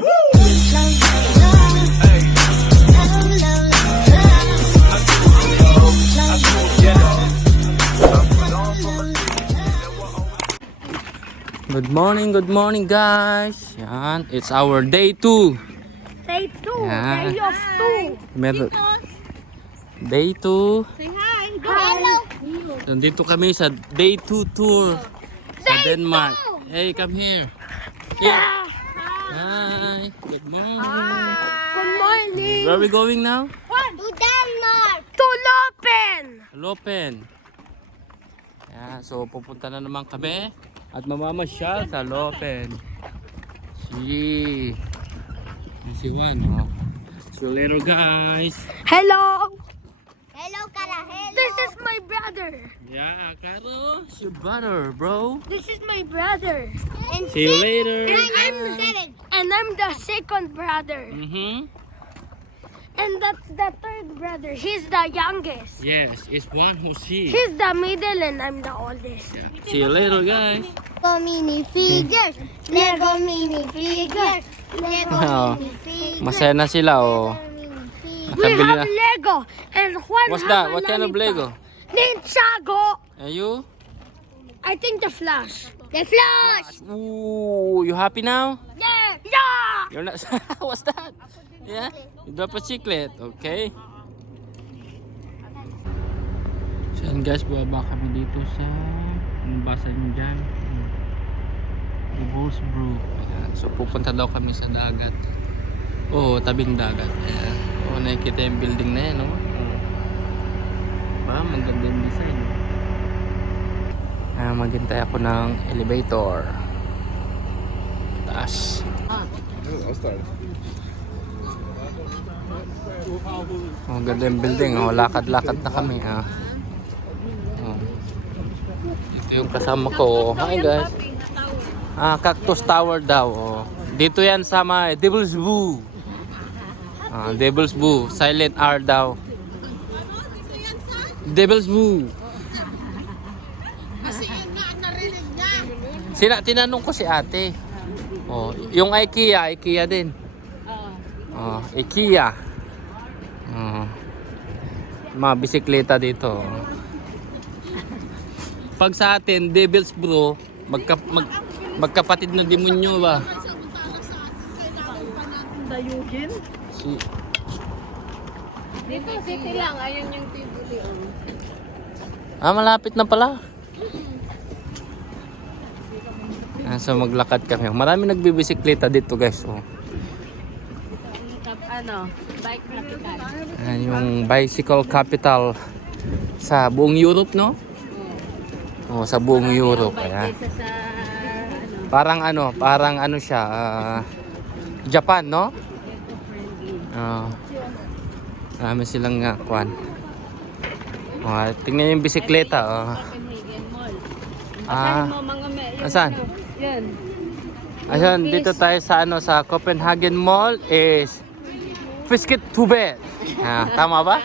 Good morning guys. Yan, it's our day 2. Day 2, Yan. day of 2. Day 2. Say hi. Hello. Nandito kami sa day 2 tour sa Denmark. Hey, come here. Yeah. Hi. Good morning. Good morning. Where are we going now? To Denmark. To Lopen. Lopen. Yeah, so pupunta na naman kami at mamamasyal sa Lopen. Si Juan, oh. See you later guys. Hello. Hello, Kara. Hello. This is my brother. Yeah, Caro, it's your brother, bro. This is my brother. And See you later. And I'm the second brother. Mm-hmm. And that's the third brother. He's the youngest. Yes, it's one who see. He's the middle and I'm the oldest. Yeah. See you later, guys. Lego minifigures. Lego minifigures. Lego Oh, minifigures. masaya na sila, oh. We Nakabili have na. Lego and one What's have that? a What kind of lollipop. Lego? Ninjago. Are you? I think the Flash. The Flash. Ooh, you happy now? Yeah. Yeah. You're not. What's that? Yeah, you drop a chiclet. Okay. So yan guys, bababa kami dito sa ang basa nyo dyan, the Bulls Brew. Ayan. So pupunta daw kami sa dagat. Oh, tabing dagat. Ayan. Oh, nakikita yung building na yan, no? Oh. Maganda yung design. Maghintay ako ng elevator. Taas. Oh, ganda yung building. Oh, lakad-lakad na kami. Oh. Ito yung kasama ko. Hi guys. Cactus Tower daw. Oh. Dito yan sa may Devil's Boo. Devil's Boo. Silent R daw. Devil's Boo. Tinanong ko si ate. Oh, yung IKEA din. Oh, IKEA. Oh. Mga bisikleta dito. Pag sa atin, Devil's Bro, magkapatid na demonyo ba? Dayugin? Dito city lang, ayun yung Tivoli. Malapit na pala. So maglakad kami. Marami nagbibisikleta dito guys. Oh. Bike capital. Yung bicycle capital sa buong Europe, no? Oh, sa buong Europe. Ayan. Parang ano siya, Japan, no? Marami silang kwan. Tingnan yung bisikleta. Copenhagen Mall. Basahin mo mga Asan? Yan. Ayan, dito tayo sa sa Copenhagen Mall is Fisketubet. Tama ba?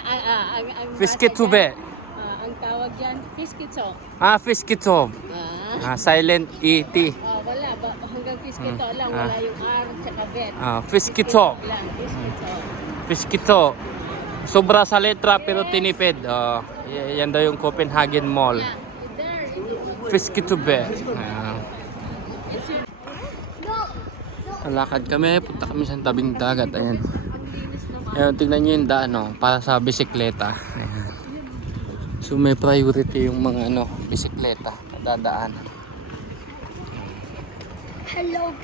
Fisketubet. Ang tawag dyan, Fiskito. Fisketub. Silent ET. Wala. Hanggang Fiskito lang. Wala yung R tsaka bet. Fisketub. Lang, Fiskito. Fiskito. Sobra sa letra pero tinipid. Yan daw yung Copenhagen Mall. Fisketubet. Lakad kami, punta kami sa tabing dagat. Ayan. Ayan, tingnan nyo yung daan, para sa bisikleta. Ayan. So may priority yung mga bisikleta na dadaanan. Hello.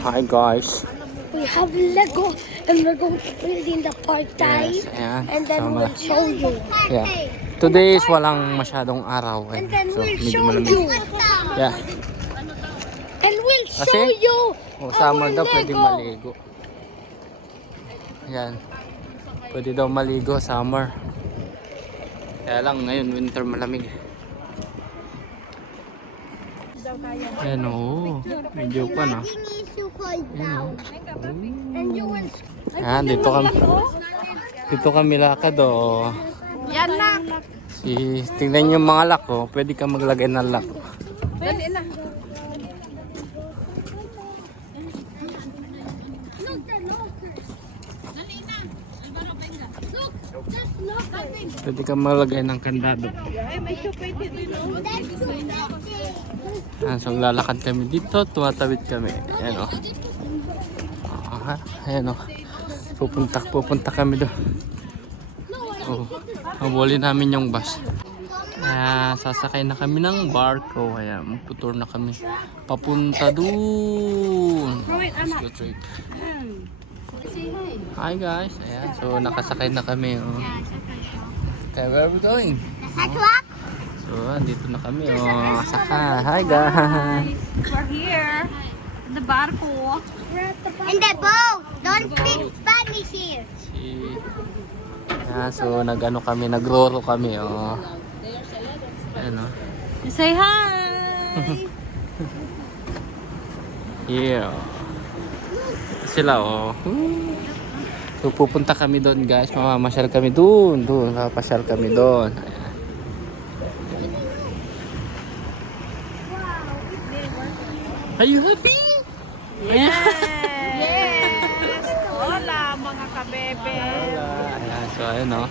Hi guys. We have Lego and we're going to build in the park time. Yes, ayan. And then Sama. we'll show you. Yeah. Today is walang masyadong araw. And then So we'll medyo show malamig. you. Yeah. And we'll show Kasi? you. Summer our daw pwedeng Lego. maligo. Ayan. Pwede daw maligo summer. Kaya lang ngayon winter malamig. Ayan medyo pa na. And you will. Ayan, dito kami lakad Yan na. Tingnan yung mga lock pwede ka maglagay ng lock. Dali na. Pwede ka malagay ng kandado. So lalakad kami dito, tumatawid kami. Ayan o. Ayan o. Pupunta kami doon. Oh, habulin namin yung bus. Sasakay na kami ng barko. Ayan, magtutour na kami. Papunta doon. Let's go trip. Hi guys. Ayan, so nakasakay na kami. Oh. Okay, where are we going? So, dito na kami. Oh, sakay. Hi guys. We're here. The barko. In the boat. Don't speak Spanish here. So nag-ano kami, nagroro kami. Oh. Ayan oh. Say hi! Here. Sila oh. So pupunta kami doon guys. Mamamasyal kami doon. Papasyal kami doon. Are you happy? Yes! Hola mga kabebe! Ayan, so ayun oh.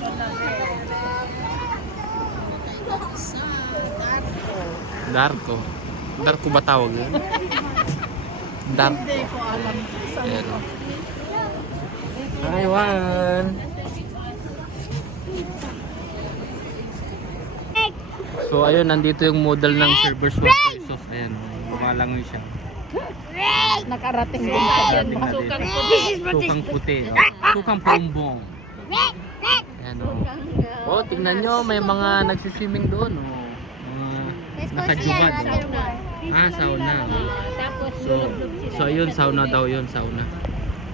Darko ba tawag yun? Darko. Hindi ko alam. Ayan oh. Hi, Juan. So ayun, nandito yung model ng Silver Surfer. So ayan, bumalangoy siya. Nakarating din sa dyan. Nakarating na Sukang dito. puti. Sukang puti. Oh. Sukang plumbong. Ayan oh. Oh, tingnan nyo, may mga nagsiswimming doon. Oh. Nakajubad. Sauna. Tapos So ayun, sauna daw yun, sauna.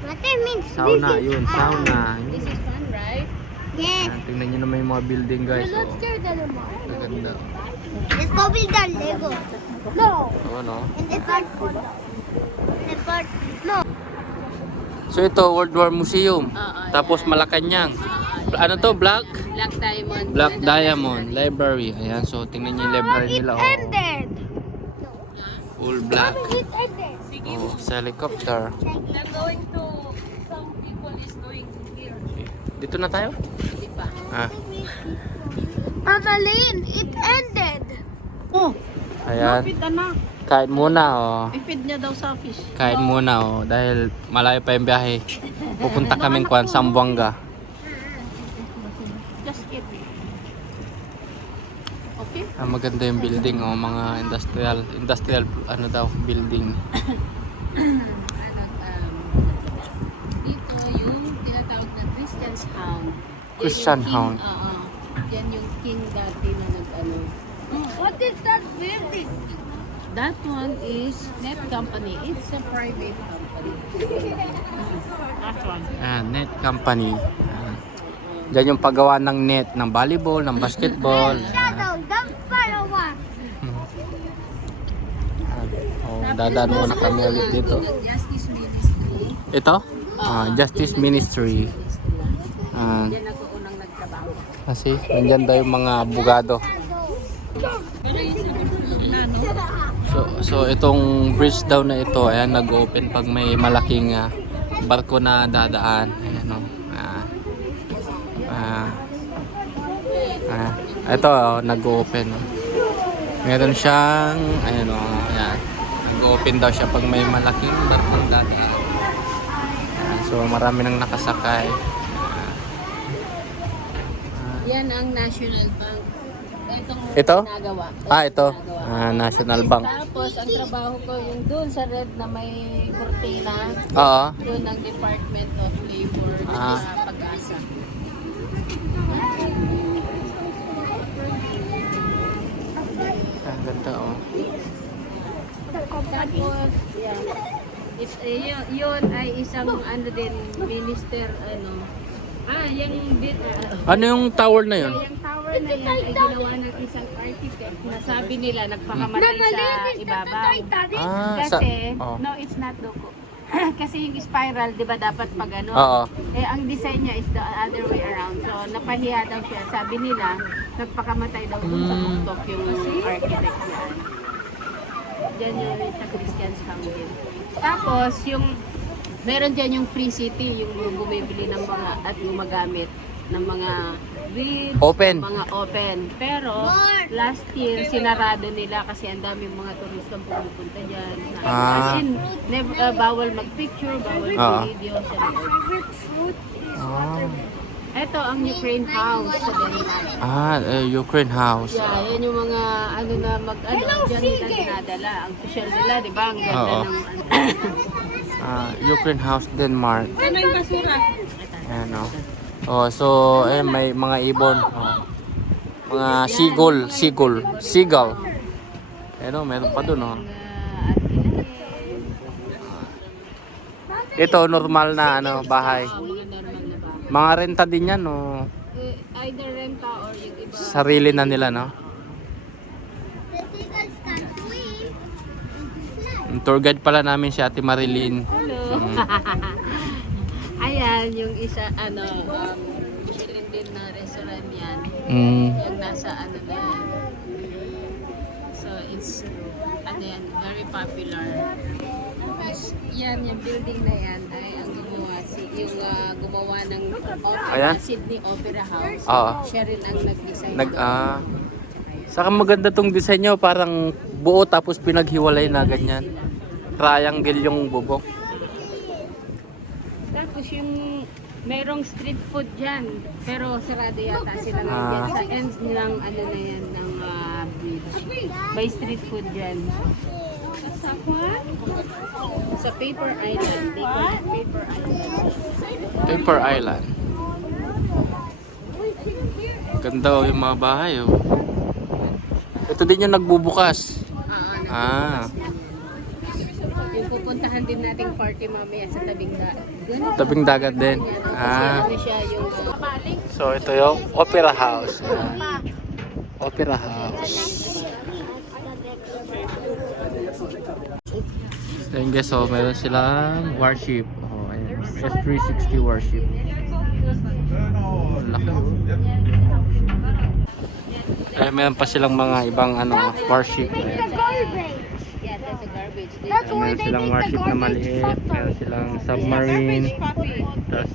What it means? Sauna, yun, sauna. this is fun, right? Yes. Ayan, tingnan nyo naman yung mga building guys. Oh. scared anymore. Maganda. Let's go build the Lego. No. Oh, no? In the park. In the park. No. So ito, World War Museum. Tapos Malacanang. Ano to? Black Diamond. Black Diamond Library. Ayan, so tingnan nyo yung library nila. Oh. Ended. Full black. It ended. Oh, sa helicopter. They're going to, some people is going to here. Dito na tayo? Hindi pa. Annalyn, it ended. Oh, Ayan. feed anak. Kain muna oh. I-feed niya daw sa fish. Kain muna oh. Dahil malayo pa yung biyahe. Pupunta kaming kuan Zamboanga. Just eat. Okay? Maganda yung building oh. Mga industrial ano daw building. Dito yung tinatawag na Christian's Hound. Christian Hound. Yan yung king dati na nag-ano. What is that building? That one is Net Company. It's a private company. That one. Net company. Diyan yung paggawa ng net, ng volleyball, ng basketball. Shadow, don't follow us. Dadaan muna kami ulit dito. Justice Ministry. Ito? Justice Ministry. Yan ako unang nagtrabaho. Kasi nandyan daw yung mga abogado. So itong bridge daw na ito, ayan, nag-open pag may malaking barko na dadaan. Ayan o. Ito nag-open. Meron siyang, ayan o, ayan. Nag-open daw siya pag may malaking barko na dadaan. So marami nang nakasakay. Yan ang National Bank. Ito? Nagawa. Ito. National Bank. Tapos ang trabaho ko yung doon sa red na may kurtina. Oo. Doon ang Department of Labor sa Pag-asa. Ang ganda oh. Tapos, yeah. Yun ay isang ano din, minister, ano. Yung bit, Ano yung tower na yun? yung tower na yan ay ginawa ng isang architect na sabi nila nagpakamatay sa ibabaw. Kasi, no, it's not duko. Kasi yung spiral, di ba dapat pag ano? Oo. Ang design niya is the other way around. So, napahiya daw siya. Sabi nila, nagpakamatay daw dun sa tuktok yung architect niya. Diyan yung sa Christian's Fountain. Tapos, yung meron dyan yung Free City, yung bumibili ng mga at gumagamit. ng mga beach, Open. mga open. Pero last year sinarado nila kasi ang daming mga turistang pumupunta diyan. Ah. As in, bawal mag-picture, bawal mag-video sa loob. Ito ang Ukraine House sa Denmark. Ukraine House. Yeah, yan yung mga ano na diyan nila dinadala. Ang social nila, di ba? Ang ganda Oo. ng Ukraine House, Denmark. Ano yung basura? Ayan, oh. Oh, so, may mga ibon. Oh. Mga seagull. Ayan, oh, meron pa dun, oh. Ito, normal na, bahay. Mga normal na ba? Mga renta din yan, oh. Either renta or yung iba. Sarili na nila, no? The seagulls can swim. Ang tour guide pala namin si Ate Marilyn. Hello. Ayan, yung isa, Michelin din na restaurant yan. Yung nasa ano na yan. So, it's, very popular. Tapos, yan, yung building na yan ay ang gumawa ng Ayan? Sydney Opera House. Oo. Siya rin ang nag-design doon. Saka maganda tong design nyo, parang buo tapos pinaghiwalay na ganyan. Triangle yung bubok. Tapos yung merong street food dyan, pero sarado yata sila ngayon dyan sa end ng ano na yan, ng bridge. May street food dyan. Sa what? Sa Paper Island. They call it Paper Island. Paper Island. Ganda, oh, yung mga bahay, oh. Ito din yung nagbubukas. Yung pupuntahan din nating party mamaya sa tabing dagat. Tabing dagat din. Kasi ano siya yung So ito yung Opera House. Opera House. Then guys, so meron silang warship. Oh, ayan. S360 warship. Laki. Eh, meron pa silang mga ibang warship. Ayan. yeah, that's a garbage. That's where Meron they silang make the warship na garbage maliit. truck. Meron silang submarine. Tapos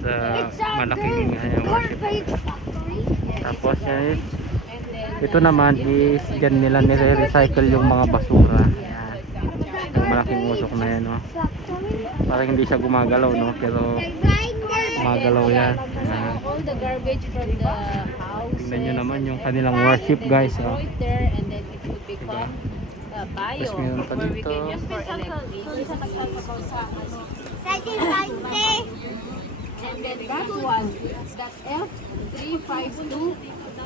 malaking warship. Garbage factory. Tapos ito naman is dyan nila nire-recycle yung mga basura. Ayan. Yung malaking usok na yan, oh. Parang hindi siya gumagalaw, no? Pero gumagalaw yan. Ayan. All the garbage from the house. Tingnan nyo naman yung kanilang warship, guys, oh. Throw it there and then it will become bio. Tapos meron pa Where we dito. can use for electricity. And then that one, that F352,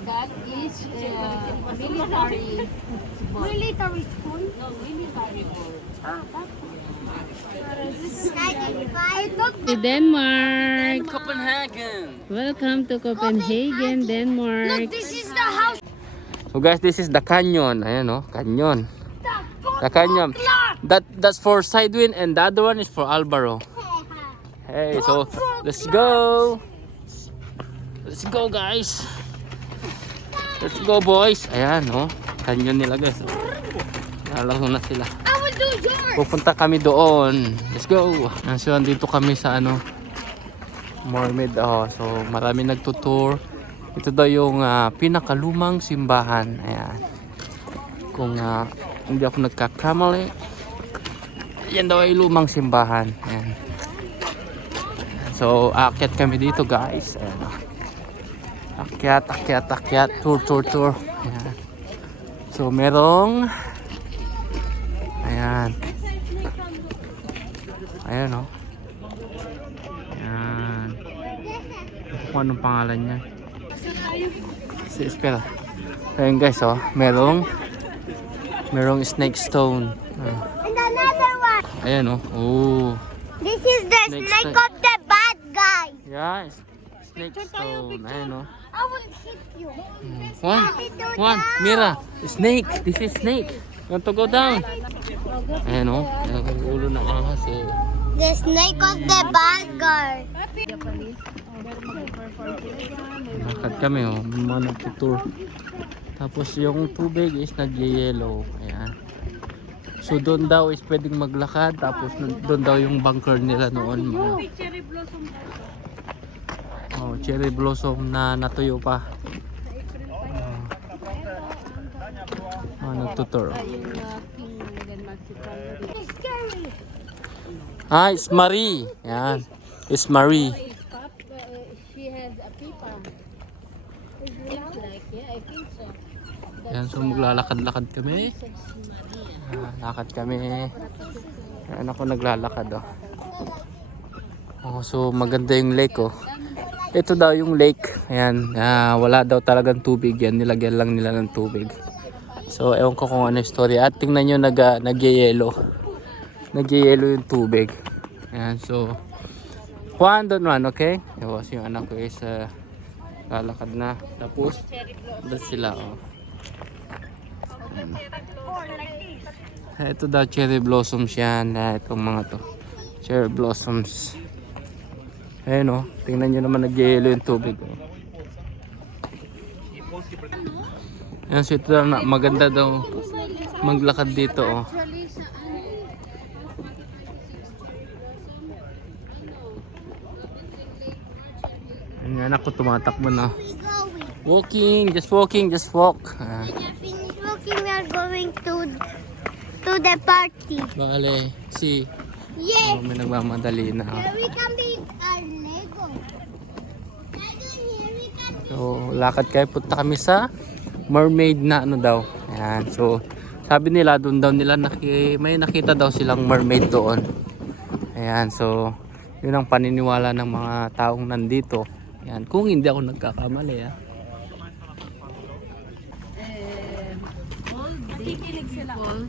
that is military boat. Military school. No, military boat. To Denmark. Copenhagen! Welcome to Copenhagen, Denmark. This is the house. So guys, this is the canyon. Ayan, oh, canyon. The canyon. That's for Sidewind and the other one is for Albaro. Hey, so let's go. Let's go, guys. Let's go, boys. Ayan, oh. Canyon nila, guys. Lalaro na sila. I will do yours. Pupunta kami doon. Let's go. So, andito kami sa Mermaid. Oh, so marami nagtutour. Ito daw yung pinakalumang simbahan. Ayan. Kung hindi ako nagkakamali, yan daw ay lumang simbahan. Ayan. So, aakyat kami dito, guys. Ayan. Akyat. Tour. Ayan. So, merong ayan. Ayan, oh. Ayan. Kung anong pangalan niya. Espera. Ayan, guys, oh. Merong snake stone. And another one. Ayan, oh. Oh. This is the Next snake time. of the bad guy. Yeah, snake stone. Ayan, oh. I will hit you. One. Mira. Snake. This is snake. You want to go down? Ayan, oh. Ayan, ang ulo ng ahas, oh. The snake of the bad guy. Lakad kami, oh. May mga nagtutour. Tapos yung tubig is nag-yellow. Ayan. So doon daw is pwedeng maglakad. Tapos doon daw yung bunker nila noon. Oh, cherry blossom na natuyo pa. Nagtutur. Yung king ng Denmark si Frank. It's scary. It's Marie. Yan. It's Marie. She has a pipa. Looks like, yeah, I think so. Yan, so maglalakad-lakad kami. Lakad kami. Ayan ako naglalakad oh. So maganda yung lake oh. Ito daw yung lake. Ayan, wala daw talagang tubig yan. Nilagyan lang nila ng tubig. So ewan ko kung ano yung story. At tingnan nyo nag-yellow. Nag-yellow yung tubig. Ayan, so Juan, don't run, okay? Tapos yung anak ko is lalakad na. Tapos doon sila oh. Ito daw cherry blossoms yan. Itong mga to. Cherry blossoms. Ayun o. Tingnan nyo naman nag-yellow yung tubig. Ayan, so ito daw maganda daw maglakad dito o. Ayan, anak ko tumatakbo na. Walking, just walking, just walk. Finish walking, we are going to the party. Bale, si Yeah. may nagmamadali na. Here we can be our Lego. Here we can So, lakad kayo. Punta kami sa mermaid na ano daw. Ayan. So, sabi nila, doon daw nila may nakita daw silang mermaid doon. Ayan. So, yun ang paniniwala ng mga taong nandito. Ayan. Kung hindi ako nagkakamali. All the people,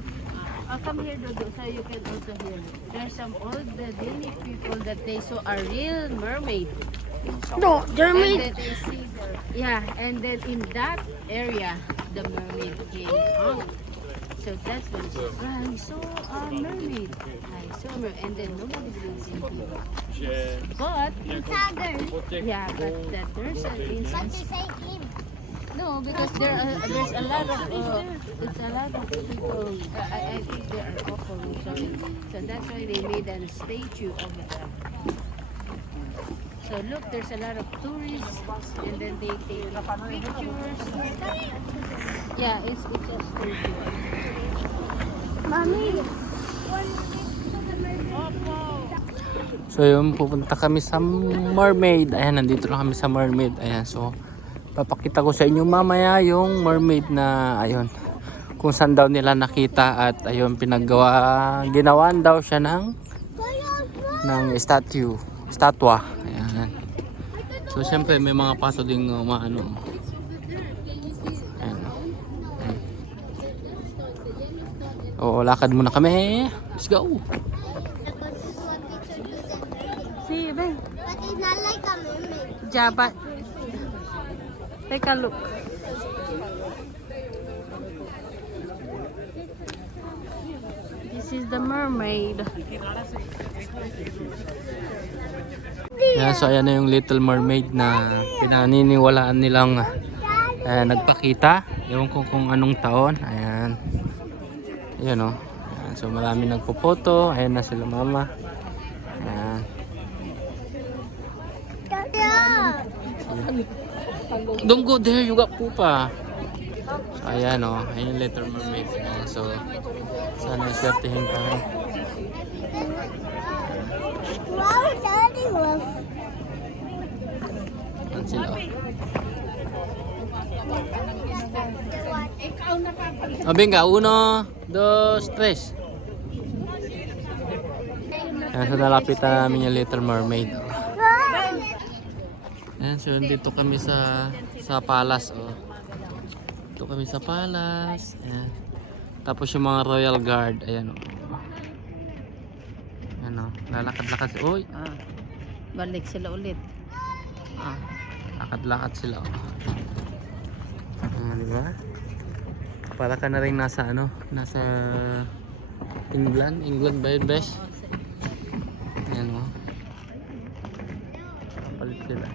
come here, Dodo, so you can also hear. There's some old Danish people that they saw a real mermaid. No, they're And made. then they see yeah, and then in that area, the mermaid came out. So that's when she said, I saw a mermaid. I saw a mermaid. And then nobody believes in people. But, Tiger. yeah, but that there's an But instance. they say him. No, because there's a lot of it's a lot of people. I think they are awful. So that's why they made a statue of it. So look, there's a lot of tourists, and then they take pictures. Yeah, it's a statue. Mommy. So, yun, pupunta kami sa mermaid. Ayan, nandito na kami sa mermaid. Ayan, so papakita ko sa inyo mamaya yung mermaid na ayun kung saan daw nila nakita at ayun ginawan daw siya ng statwa. Ayan. So syempre may mga paso ding maano. Ayan. Oo, lakad muna kami. Let's go. See, Ben. But it's not like a mermaid. Yeah, but take a look. This is the mermaid. Ayan, so ayan na yung Little Mermaid na pinaniniwalaan nilang nagpakita. Ewan ko kung anong taon. Ayan. Ayan o. Ayan, so marami nagpo-photo. Ayan na sila mama. Ayan. Don't go there, you got pupa. So ayan o. Ayan yung Little Mermaid. Ayan, so sana iswertihin kami. Wow, Daddy was. Ayan sila. Venga, 1, 2, 3. Ayan, so nalapitan namin yung Little Mermaid. Ayan, so dito kami sa palace. Oh. Dito kami sa palace. Ayan. Tapos yung mga royal guard. Ayan. Oh. Ayan, oh. Lalakad-lakad. Uy! Balik sila ulit. Lakad-lakad sila. Oh. Diba? Para ka na rin nasa nasa England ba yun, Besh? Ayan o. Palit sila.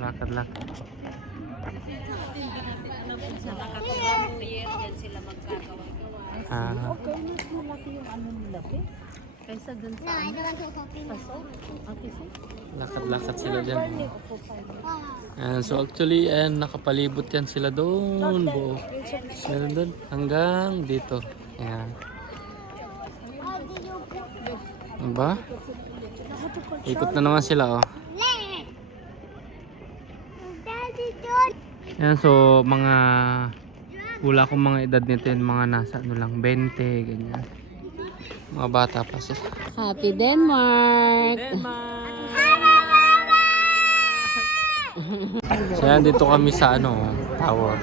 Lakad-lakad. Sa makakapag-year, yan sila magkagawa. Ah, Okay, mas malaki yung ano nila, eh. Kaysa dun sa No, I ano. don't want to copy. Paso. Okay, so. lakad-lakad sila dyan. So actually, nakapalibot yan sila doon. Buo. Meron doon hanggang dito. Ayan. Diba? Ikot na naman sila, oh. Daddy, don't. Ayan, so mga wala akong mga edad nito yun, mga nasa ano lang 20 ganyan, mga bata pa sila. Happy Denmark! So yan, dito kami sa ano, tower.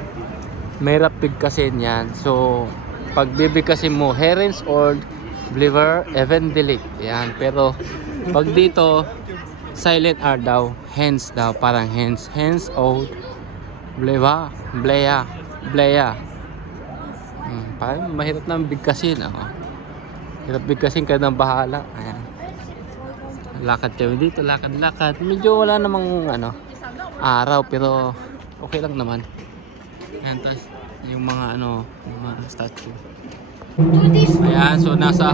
May rapid kasi yan, so pag bibigkasin mo Herens or Bliver Even Delete yan, pero pag dito silent R daw, hands daw, parang hands out Bleva, Bleya. Parang mahirap na bigkasin. Hirap bigkasin ka ng bahala. Ayan. Lakad kami dito, lakad. Medyo wala namang araw, pero okay lang naman. Ayan, tas yung mga yung mga statue. Ayan, so nasa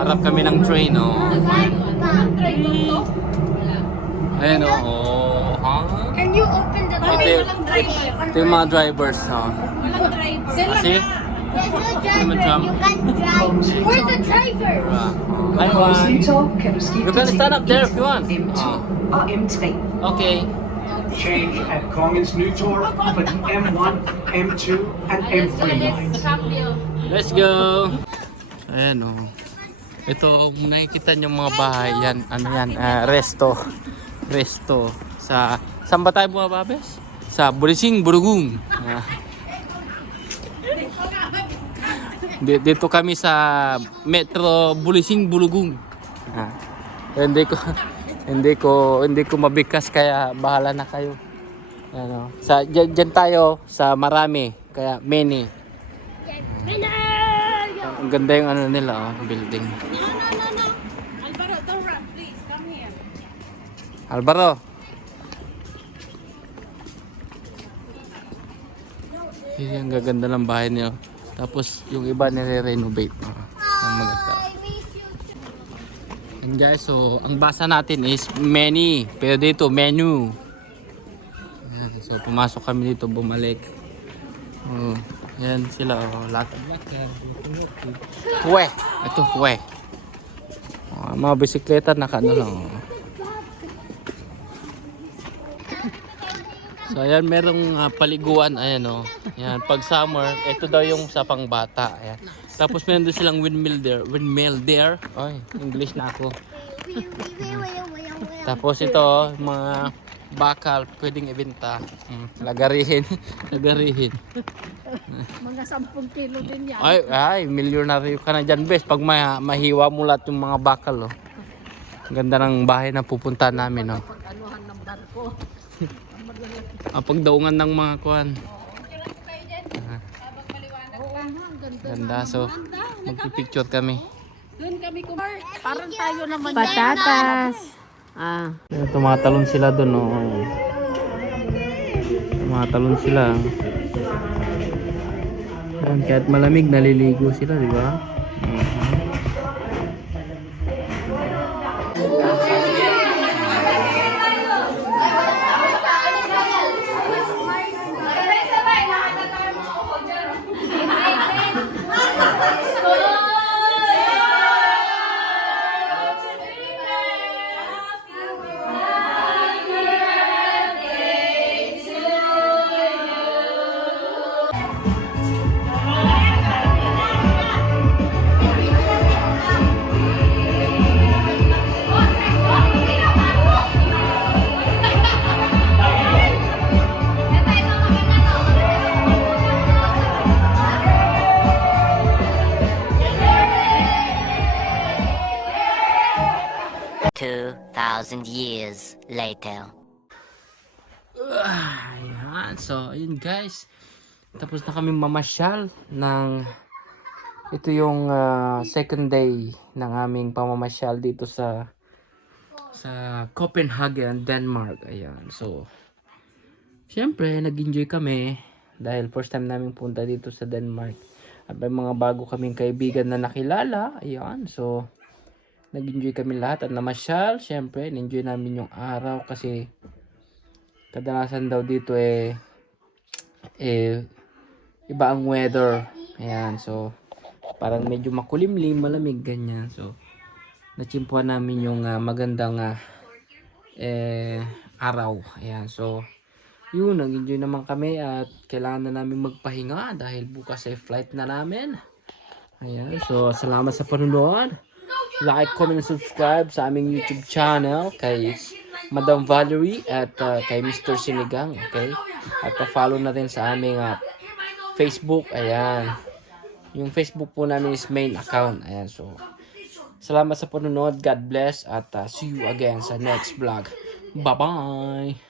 harap kami ng train, Ayan, And you open the Ito yung mga drivers, See? There's no Come and driver. jump. You can drive. We're the driver. Hi, Juan. You can stand up there if you want. M2. Okay. Change at Kongens Nytorv for the M1, M2, and M3 lines. Let's go. Ayan, Ito, nakikita niyo mga bahay yan. Ano yan? Resto. Saan ba tayo mga babes? Sa Burising, Burugong. Dito kami sa Metro Burising, Burugong. Hindi ko mabigkas, kaya bahala na kayo. Diyan tayo sa marami, kaya many. Ang ganda yung nila, building. Alvaro, don't run, please. Come here. Alvaro. Ang gaganda ng bahay niyo. Tapos yung iba nire-renovate. Ang maganda. And guys, so ang basa natin is many. Pero dito, menu. Ayan, so pumasok kami dito, bumalik. Yan sila, lakad. Huwe. Ito, huwe. Mga bisikleta naka lang. So ayan, merong paliguan, ayan Ayan, pag summer, ito daw yung sa pangbata. Ayan. Tapos meron doon silang windmill there. Ay, English na ako. Tapos ito, mga bakal, pwedeng ibenta. Lagarihin. Mga 10 kilo din yan. Ay, milyonaryo ka na dyan, bes. Pag mahiwa mo lahat yung mga bakal, Ganda ng bahay na pupunta namin, Pag-anuhan ng barko. Pagdaungan ng mga kuan. Oo nga, ang ganda. Ganda, so magpipicture kami. Doon kami parang tayo naman. Patatas. Tumatalon sila doon, Tumatalon sila. Ayan, kahit malamig, naliligo sila, di ba? Years later. Ayan, so ayun guys, tapos na kami mamasyal ng ito yung second day ng aming pamamasyal dito sa Copenhagen, Denmark. Ayan, so syempre nag-enjoy kami dahil first time namin punta dito sa Denmark. At may mga bago kaming kaibigan na nakilala. Ayan, so nag-enjoy kami lahat at namasyal. Syempre, na-enjoy namin yung araw kasi kadalasan daw dito iba ang weather. Ayan, so parang medyo makulimlim, malamig, ganyan. So nachimpuan namin yung magandang araw. Ayan, so yun, nag-enjoy naman kami at kailangan na namin magpahinga dahil bukas ay flight na namin. Ayan, so salamat sa panunood. Like, comment, and subscribe sa aming YouTube channel kay Madam Valerie at kay Mr. Sinigang, okay? At pa-follow na rin sa aming Facebook. Ayan, yung Facebook po namin is main account. Ayan, so salamat sa panunood. God bless at see you again sa next vlog. Bye-bye!